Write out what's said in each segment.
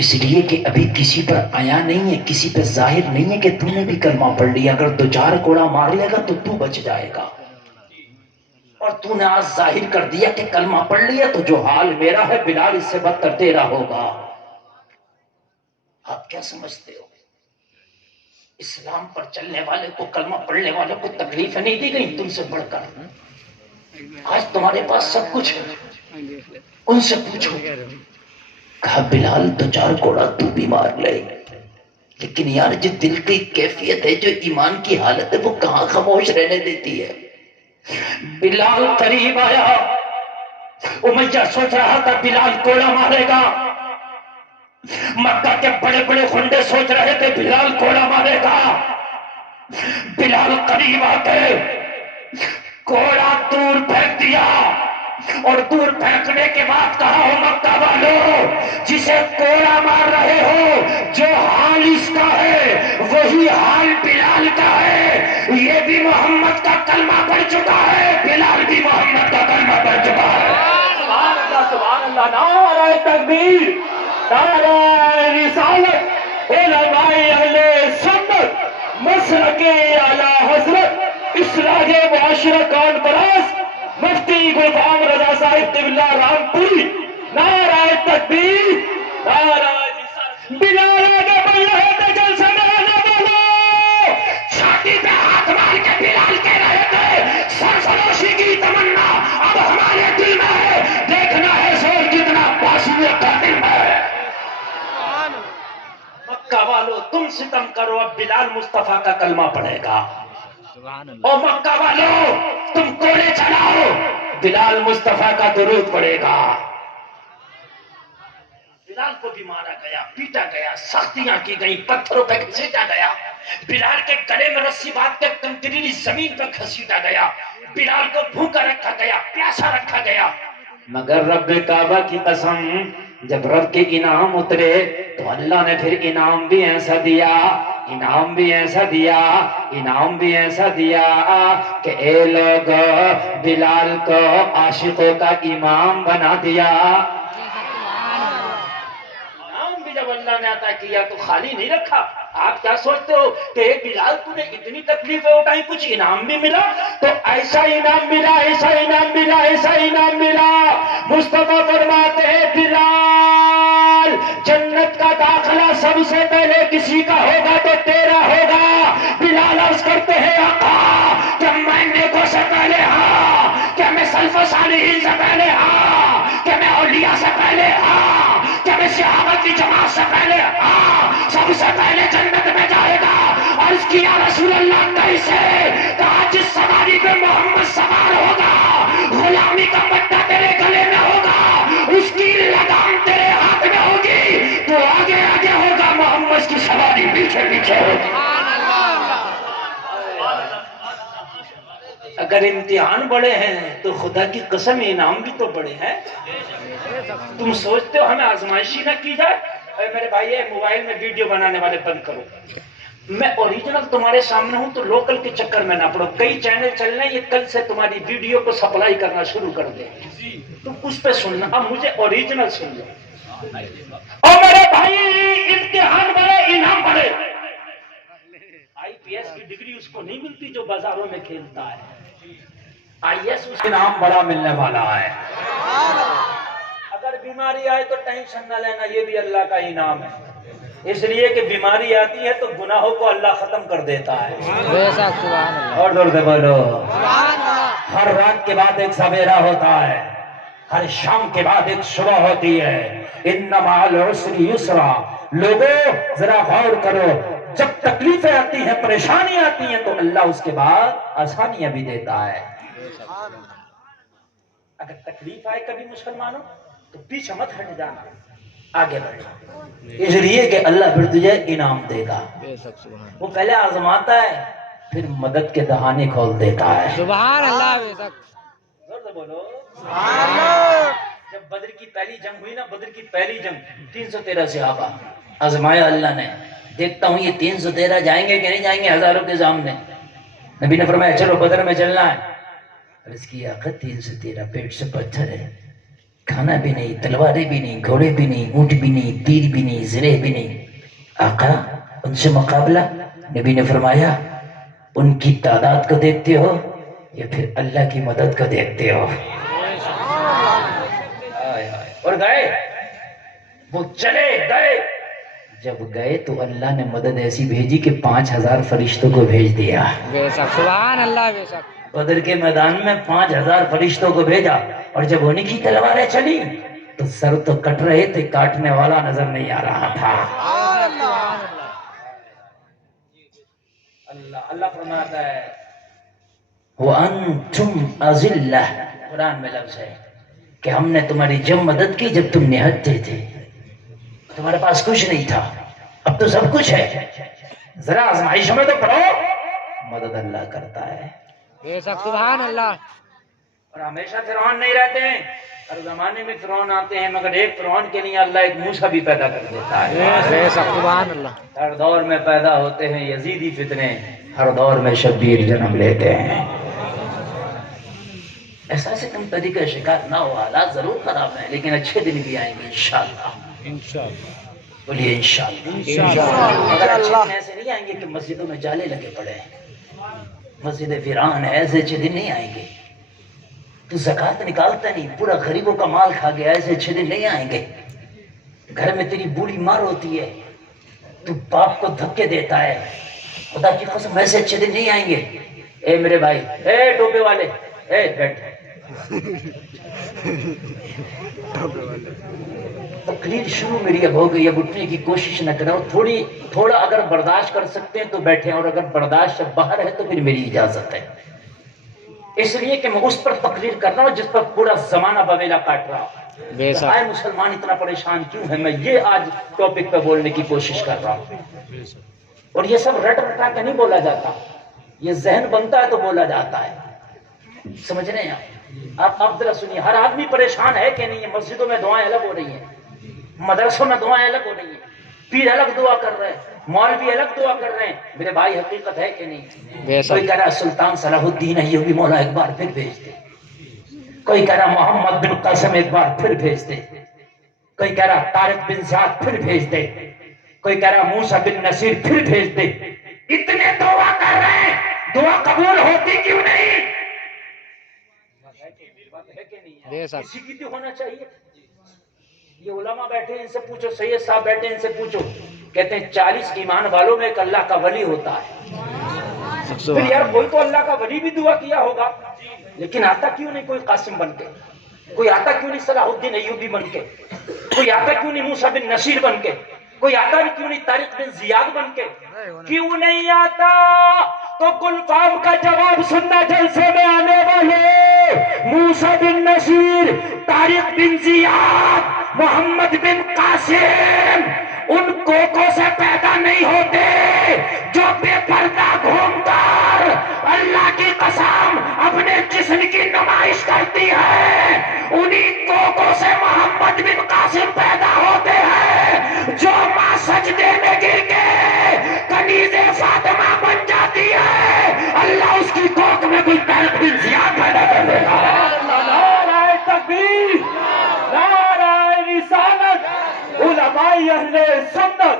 اس لیے کہ ابھی کسی پر آیا نہیں ہے, کسی پہ ظاہر نہیں ہے کہ تو نے بھی کلمہ پڑھ لیا. اگر دو چار کوڑا مار لے گا تو بچ جائے گا, اور تو نے آج ظاہر کر دیا کہ کلمہ پڑھ لیا تو جو حال میرا ہے بلال اس سے بدتر تیرا ہوگا. آپ کیا سمجھتے ہو؟ اسلام پر چلنے والے کو, کلمہ پڑھنے والوں کو تکلیفیں نہیں دی گئی تم سے بڑھ کر؟ آج تمہارے پاس سب کچھ ہے, ان سے پوچھو. کہا بلال دو چار کوڑا تو بھی مار لے, لیکن یار جو دل کی کیفیت ہے, جو ایمان کی حالت ہے, وہ کہاں خاموش رہنے دیتی ہے. بلال قریب آیا, امیہ سوچ رہا تھا بلال کوڑا مارے گا, مکہ کے بڑے بڑے خنڈے سوچ رہے تھے بلال کوڑا مارے گا. بلال قریب آ کے کوڑا دور پھینک دیا, اور دور پھینکنے کے بعد کہا ہو مکہ والو, جسے کوڑا مار رہے ہو جو حال اس کا ہے وہی حال بلال کا ہے. یہ بھی محمد کا کلمہ پڑھ چکا ہے, بلال بھی محمد کا کلمہ پڑھ چکا ہے. سبحان اللہ, سبحان اللہ. نعرہ تکبیر, نعرہ رسالت, علماء اہل سنت, مسلک اعلی حضرت, اصلاح معاشرہ کانفرنس, مفتی غلام رضا صاحب قبلہ رامپوری. نعرہ تکبیر, نعرہ رسالت. بلال آگے بڑھ رہے تھے, جلسے میں آنے والو, چھاتی پہ ہاتھ مار کے بلال کہہ رہے تھے سرفروشی کی تمنا اب ہمارے دل میں ہے, دیکھنا ہے زور کتنا بازو قاتل میں ہے. مکہ والو تم ستم کرو, اب بلال مصطفیٰ کا کلمہ پڑھے گا. اور مکہ والو تم کوڑے چلاؤ, بلال مصطفیٰ کا درود پڑھے گا. بلال کو بھی مارا گیا, پیٹا گیا, سختیاں کی گئی, پتھروں پہ گھسیٹا گیا. بلال کے گلے میں رسی باندھ کے کنکریلی زمین پہ گھسیٹا گیا. بلال کو بھوکا رکھا گیا, پیاسا رکھا گیا. مگر رب کعبہ کی قسم, جب رب کے انعام اترے تو اللہ نے پھر انعام بھی ایسا دیا, انعام بھی ایسا دیا, انعام بھی ایسا دیا کہ اے لوگ بلال کو عاشقوں کا امام بنا دیا. انعام بھی جب اللہ نے عطا کیا تو خالی نہیں رکھا. آپ کیا سوچتے ہو کہ بلال تو نے اتنی تکلیفیں اٹھائی, کچھ انعام بھی ملا؟ تو ایسا انعام ملا, ایسا انعام ملا, ایسا انعام ملا. مصطفیٰ فرماتے ہیں بلال جنت کا داخلہ سب سے پہلے کسی کا ہوگا تو تیرا ہوگا. بلال عرض کرتے ہیں آقا کیا میں نیکوں سے پہلے ہاں, کیا میں سلف صالحین سے پہلے ہاں, کیا میں اولیاء سے پہلے ہاں, کیا میں صحابہ کی جماعت سے پہلے ہاں, سب سے پہلے جنت میں جائے گا. عرض کیا رسول اللہ کیسے؟ کہا جس سواری پہ محمد سوار ہوگا, غلامی کا پٹا تیرے گلے میں ہوگا, اس کی لگام تیرے ہاتھ میں ہوگی, تو آگے آگے ہوگا, محمد کی سواری پیچھے پیچھے ہوگی. اگر امتحان بڑے ہیں تو خدا کی قسم انعام بھی تو بڑے ہیں. تم سوچتے ہو ہمیں آزمائشی نہ کی جائے؟ اے میرے بھائی موبائل میں ویڈیو بنانے والے بند کرو. میں اوریجنل تمہارے سامنے ہوں تو لوکل کے چکر میں نہ پڑو. کئی چینل چل رہے ہیں, یہ کل سے تمہاری ویڈیو کو سپلائی کرنا شروع کر دیں. تم اس پہ سننا, اب مجھے اوریجنل سن لو. اور میرے بھائی امتحان بڑے, انعام بڑے. IPS کی ڈگری اس کو نہیں ملتی جو بازاروں میں کھیلتا ہے. IS اس انعام بڑا ملنے والا ہے. اگر بیماری آئے تو ٹینشن نہ لینا, یہ بھی اللہ کا انعام ہے. اس لیے کہ بیماری آتی ہے تو گناہوں کو اللہ ختم کر دیتا ہے. اور زور سے بولو, ہر رات کے بعد ایک سویرا ہوتا ہے, ہر شام کے بعد ایک صبح ہوتی ہے. ان مع العسر یسرا. لوگوں ذرا غور کرو, جب تکلیفیں آتی ہیں, پریشانی آتی ہیں, تو اللہ اس کے بعد آسانیاں بھی دیتا ہے. اگر تکلیف آئے کبھی مسلمانوں تو پیچھے مت ہٹ جانا, آگے بڑھنا. اس لیے کہ اللہ پھر تجھے انعام دے گا. وہ پہلے آزماتا ہے, پھر مدد کے دہانے کھول دیتا ہے. سبحان اللہ. زور سے بولو سبحان اللہ. جب بدر کی پہلی جنگ ہوئی نا, بدر کی پہلی جنگ, 313 صحابہ آزمایا اللہ نے. دیکھتا ہوں یہ 313 جائیں گے کہ نہیں جائیں گے ہزاروں کے سامنے. نبی نے فرمایا چلو بدر میں چلنا ہے. عرض کیا 313 پیٹ سے پتھر ہے, کھانا بھی نہیں، تلواریں بھی نہیں، گھوڑے بھی نہیں، اونٹ بھی نہیں، تیر بھی نہیں، زرہ بھی نہیں. آقا ان سے مقابلہ؟ نبی نے فرمایا ان کی تعداد کو دیکھتے ہو یا پھر اللہ کی مدد کو دیکھتے ہو؟ اور گئے، وہ چلے گئے. جب گئے تو اللہ نے مدد ایسی بھیجی کہ 5000 فرشتوں کو بھیج دیا. بے شک سبحان اللہ بے شک. بدر کے میدان میں 5000 فرشتوں کو بھیجا، اور جب انہیں کی تلواریں چلی تو سر تو کٹ رہے تھے، کاٹنے والا نظر نہیں آ رہا تھا. اللہ فرماتا ہے وَأَنْتُمْ أَذِلَّةٌ، قرآن میں لفظ ہے کہ ہم نے تمہاری جب مدد کی جب تم نہتے تھے، تمہارے پاس کچھ نہیں تھا، اب تو سب کچھ ہے. ذرا آزمائش میں تو پڑھو، مدد اللہ کرتا ہے. بے شک سبحان اللہ. اور ہمیشہ فرعون نہیں رہتے ہیں، ہر زمانے میں فرعون آتے ہیں، مگر ایک فرعون کے لیے اللہ ایک موسیٰ بھی پیدا کر دیتا ہے. بے شک سبحان اللہ. ہر دور میں پیدا ہوتے ہیں یزیدی فتنے، ہر دور میں شبیر جنم لیتے ہیں. احساس کم طریقہ شکار نہ ہو، حالات ضرور خراب ہیں لیکن اچھے دن بھی آئیں گے انشاءاللہ. بولیے انشاءاللہ. مگر اچھے دن ایسے نہیں آئیں گے کہ مسجدوں میں جالے لگے پڑے ہیں. مسجد فرعون ہے، ایسے اچھے دن نہیں آئیں گے. تو زکوٰۃ نکالتا نہیں، پورا غریبوں کا مال کھا گیا، ایسے اچھے دن نہیں آئیں گے. گھر میں تیری بوڑھی ماں روتی ہے، تو باپ کو دھکے دیتا ہے، خدا کی قسم ایسے اچھے دن نہیں آئیں گے. اے میرے بھائی، اے ٹوپے والے، اے بیٹھ. تقریر شروع میری اب ہو گئی، اب اٹھنے کی کوشش نہ کرو. تھوڑا اگر برداشت کر سکتے ہیں تو بیٹھیں، اور اگر برداشت سے باہر ہے تو پھر میری اجازت ہے. اس لیے کہ میں اس پر تقریر کر رہا ہوں جس پر پورا زمانہ بویلا کاٹ رہا ہوں. بے شک. آئے مسلمان اتنا پریشان کیوں ہے؟ میں یہ آج ٹاپک پہ بولنے کی کوشش کر رہا ہوں. اور یہ سب رٹ رٹا کے نہیں بولا جاتا، یہ ذہن بنتا ہے تو بولا جاتا ہے. سمجھ رہے ہیں آپ ذرا سنیے. ہر آدمی پریشان ہے کہ نہیں؟ مسجدوں میں دعائیں الگ ہو رہی ہیں، مدرسوں میں دعائیں الگ ہو رہی ہیں، پیر الگ دعا کر رہے ہیں، مولوی الگ دعا کر رہے ہیں. میرے بھائی حقیقت ہے کہ نہیں؟ بے شک. کوئی کہہ رہا سلطان صلاح الدین ایوبی مولا ایک بار پھر بھیج دے، کوئی کہہ رہا محمد بن قاسم ایک بار پھر بھیج دے، کوئی کہہ رہا طارق بن زیاد پھر بھیج دے، کوئی کہہ رہا موسیٰ بن نصیر پھر بھیج دے. اتنے دعا کر رہے ہیں، دعا قبول ہوتی کیوں نہیں؟ بے شک. کسی کی تو ہونا چاہیے. یہ علماء بیٹھے ان سے پوچھو، سید صاحب بیٹھے ان سے پوچھو، کہتے ہیں 40 ایمان والوں میں ایک اللہ کا ولی ہوتا ہے. پھر یار کوئی تو اللہ کا ولی بھی دعا کیا ہوگا، لیکن آتا کیوں نہیں کوئی قاسم بن کے؟ کوئی آتا کیوں نہیں صلاح الدین ایوبی بن کے؟ کوئی آتا کیوں نہیں موسیٰ بن نصیر بن کے؟ کوئی آتا کیوں نہیں طارق بن زیاد بن کے؟ کیوں نہیں آتا؟ تو گلفام کا جواب سننا جلسے میں آنے والے. موسیٰ بن نصیر، طارق بن زیاد، محمد بن قاسم ان کوکوں سے پیدا نہیں ہوتے جو بے پردہ گھوم کر اللہ کی قسم اپنے جسم کی نمائش کرتی ہے. انہی کوکوں سے محمد بن قاسم پیدا ہوتے ہیں جو ماں سجدے میں گر کے کنیز فاطمہ بن جاتی ہے، اللہ اس کی کوک میں کوئی طارق بن زیاد پیدا کر دیتا ہے. نعرہ تکبیر، نعرہ رسالت، علماء اہل سنت،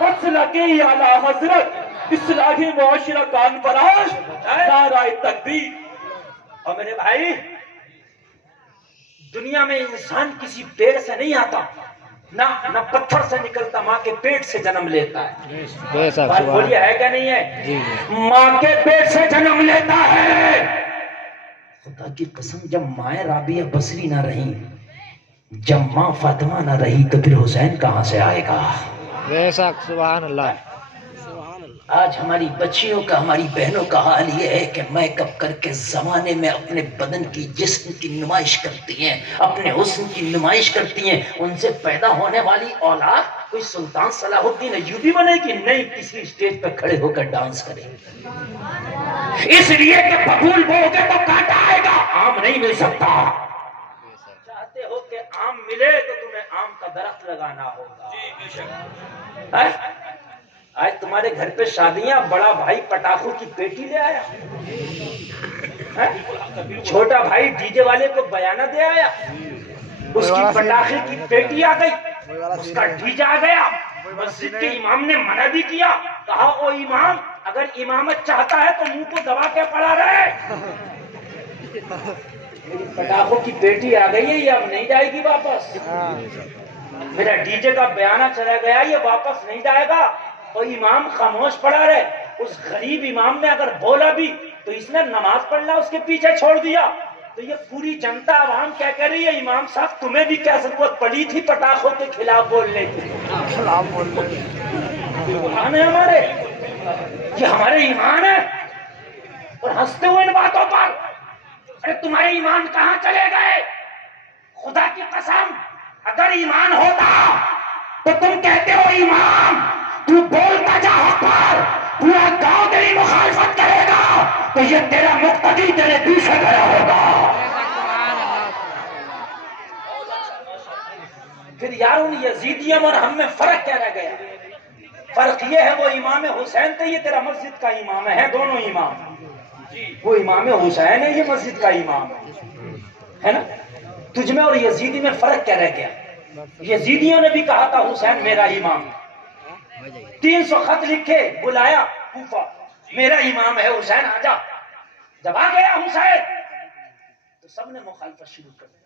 مسلکی اعلی حضرت، اصلاحی معاشرہ کانفرنس، نعرہ تکبیر. اور میرے بھائی، دنیا میں انسان کسی پیڑ سے نہیں آتا، نہ پتھر سے نکلتا، ماں کے پیٹ سے جنم لیتا ہے. بے شک. بات بولیے ہے کیا نہیں ہے؟ جی. ماں کے پیٹ سے جنم لیتا ہے. خدا کی قسم جب مائیں رابعہ بصری نہ رہی، جب ماں فاطمہ نہ رہی تو پھر حسین کہاں سے آئے گا؟ بے شک سبحان اللہ. آج ہماری بچیوں کا، ہماری بہنوں کا حال یہ ہے کہ میک اپ کر کے زمانے میں اپنے بدن کی، جسم کی نمائش کرتی ہیں، اپنے حسن کی نمائش کرتی ہیں. ان سے پیدا ہونے والی اولاد کوئی سلطان صلاح الدین ایوبی بنے گی؟ نہیں، کسی اسٹیج پہ کھڑے ہو کر ڈانس کرے. اس لیے کہ پھول بو گے تو کانٹا آئے گا، آم نہیں مل سکتا. چاہتے ہو کہ آم ملے تو تمہیں آم کا درخت لگانا ہوگا. آج تمہارے گھر پہ شادیاں، بڑا بھائی پٹاخوں کی پیٹی لے آیا، چھوٹا بھائی ڈی جے والے کو بیانہ دے آیا، اس کی پٹاخے کی پیٹی آ گئی, اس کا ڈیجے آ گیا. مسجد کے امام نے منع بھی کیا, کہا او امام اگر امامت چاہتا ہے تو منہ کو دبا کے پڑا رہے. میری پٹاخوں کی پیٹی آ گئی ہے, یہ اب نہیں جائے گی واپس. میرا ڈیجے کا بیانہ چلا گیا, یہ واپس نہیں جائے گا. اور امام خاموش پڑا رہے. اس غریب امام نے اگر بولا بھی تو اس نے نماز پڑھنا اس کے پیچھے چھوڑ دیا. تو یہ پوری جنتا عوام کیا کہہ رہی ہے, امام صاحب تمہیں بھی کیا ضرورت پڑی تھی پٹاخوں کے خلاف بولنے کی. ایمان ہے ہمارے, یہ ہمارے ایمان ہے. اور ہنستے ہوئے ان باتوں پر, ارے تمہارے ایمان کہاں چلے گئے؟ خدا کی قسم اگر ایمان ہوتا تو تم کہتے ہو امام تو بولتا جا حق پر, پورا گاؤں تیری مخالفت کرے گا تو یہ تیرا مقتدی تیرے پیچھے کھڑا ہوگا. پھر یار ان یزیدیوں اور ہم میں فرق کیا رہ گیا؟ فرق یہ ہے وہ امام حسین تھے, یہ تیرا مسجد کا امام ہے. دونوں امام, وہ امام حسین ہے, یہ مسجد کا امام ہے نا. تجھ میں اور یزیدی میں فرق کیا رہ گیا؟ یزیدیوں نے بھی کہا تھا حسین میرا امام, 300 خط لکھے بلایا کوفہ, میرا امام ہے حسین آجا. جب آ گیا حسین تو سب نے مخالفت شروع کر دی.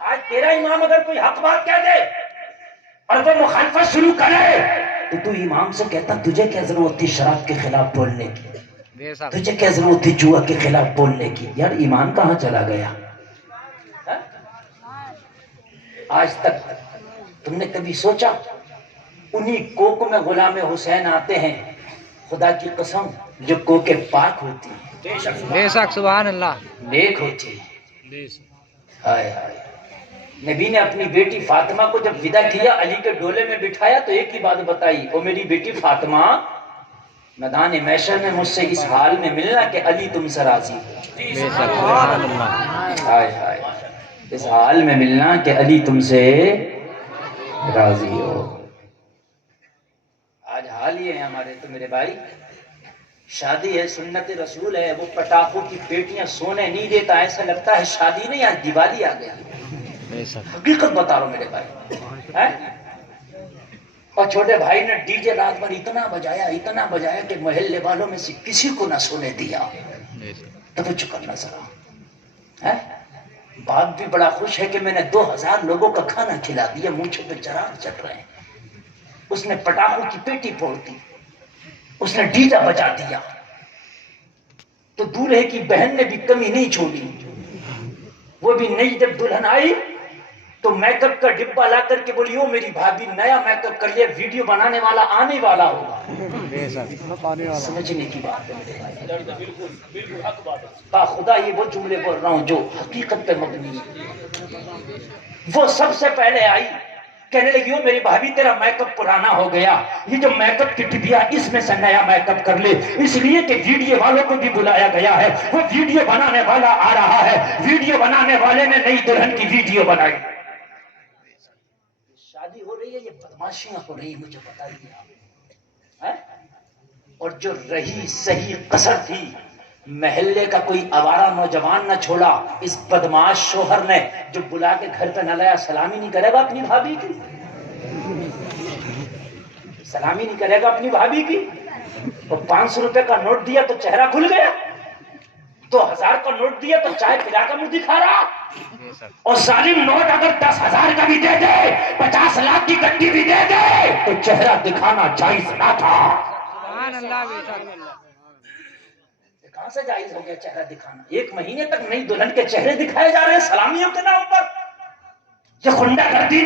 آج تیرا امام اگر کوئی حق بات کہہ دے اور وہ مخالفت شروع کرے تو تو امام سے کہتا تجھے کیا ضرورت تھی شراب کے خلاف بولنے کی, تجھے کیا ضرورت تھی جوا کے خلاف بولنے کی. یار ایمان کہاں چلا گیا؟ آج تک تم نے کبھی سوچا انہی کوک میں غلام حسین آتے ہیں, خدا کی قسم جو کوکیں پاک ہوتی ہیں, بے شک سبحان اللہ, نیک ہوتی ہیں. ہائے ہائے, نبی نے اپنی بیٹی فاطمہ کو جب ودا کیا علی کے ڈولے میں بٹھایا تو ایک ہی بات بتائی, او میری بیٹی فاطمہ میدان محشر میں مجھ سے اس حال میں ملنا کہ علی تم سے راضی ہو. بے شک سبحان اللہ. ہائے ہائے, اس حال میں ملنا کہ علی تم سے راضی ہو. آج حال یہ ہے ہمارے تو میرے بھائی, شادی ہے سنت رسول ہے, وہ پٹاخوں کی پیٹیاں سونے نہیں دیتا, ایسا لگتا ہے شادی نہیں آج دیوالی آ گیا. حقیقت بتا رہا ہوں میرے بھائی. اور چھوٹے بھائی نے ڈی جے رات بھر اتنا بجایا کہ محلے والوں میں سے کسی کو نہ سونے دیا. توجہ کرنا ذرا. باپ بھی بڑا خوش ہے کہ میں نے 2000 لوگوں کا کھانا کھلا دیا, مونچھوں پہ چراغ چل رہے ہیں. اس نے پٹاخوں کی پیٹی پھوڑ دی, اس نے ڈی جے بجا دیا. تو دولہے کی بہن نے بھی کمی نہیں چھوڑی, وہ بھی نئی جب دلہن آئی تو میک اپ کا ڈبہ لا کر کے بولی او میری بھابھی نیا میک اپ کر لیا, ویڈیو بنانے والا آنے والا ہوگا. سمجھنے کی بات ہے میرے بھائی, خدا یہ وہ جملے بول رہا ہوں جو حقیقت پہ مبنی ہے. وہ سب سے پہلے آئی, کہنے لگی او میری بھابھی تیرا میک اپ پرانا ہو گیا, یہ جو میک اپ کی ٹبیا اس میں سے نیا میک اپ کر لے, اس لیے کہ ویڈیو والوں کو بھی بلایا گیا ہے, وہ ویڈیو بنانے والا آ رہا ہے. ویڈیو بنانے والے نے نئی دلہن کی ویڈیو بنائی. شادی ہو رہی ہے, یہ بدماشیاں ہو رہی ہیں, مجھے بتائیے. اور جو رہی صحیح قصر تھی, محلے کا کوئی آوارہ نوجوان نہ چھوڑا. اس بدماش شوہر نے جو بلا کے گھر پہ نہ لایا, سلامی نہیں کرے گا اپنی بھابھی کی, سلامی نہیں کرے گا اپنی بھابھی کی. اور 500 روپے کا نوٹ دیا تو چہرہ کھل گیا, 2000 کا نوٹ دیا تو چائے پلا کا منہ دکھا رہا. اور ظالم نوٹ اگر 10,000 کا بھی دے دے, 50 لاکھ کی گڈی بھی دے دے تو چہرہ دکھانا جائز نہ تھا. کہاں سے جائز ہو گیا چہرہ دکھانا؟ 1 مہینے تک نئی دلہن کے چہرے دکھائے جا رہے ہیں سلامیوں کے نام پر. یہ خنڈا گردی نہیں.